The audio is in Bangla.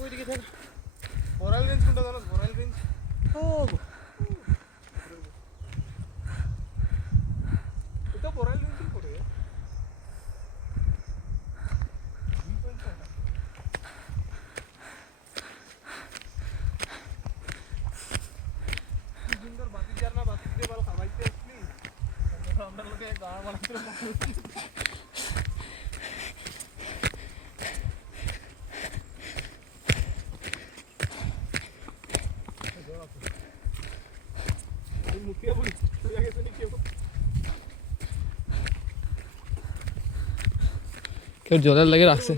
ওইদিকে থাক বরাল রেঞ্জ কোনটা জানো বরাল রেঞ্জ ও এটা বরাল রেঞ্জ পড়ে সুন্দর বাতি যার না বাতি দিয়ে ভালো খাওয়াইতে আসলি আমরা লোকে গাড় বানাতে মুখিয়া বলি চলে গেছে নাকি কেউ জলের লাগে রাখছে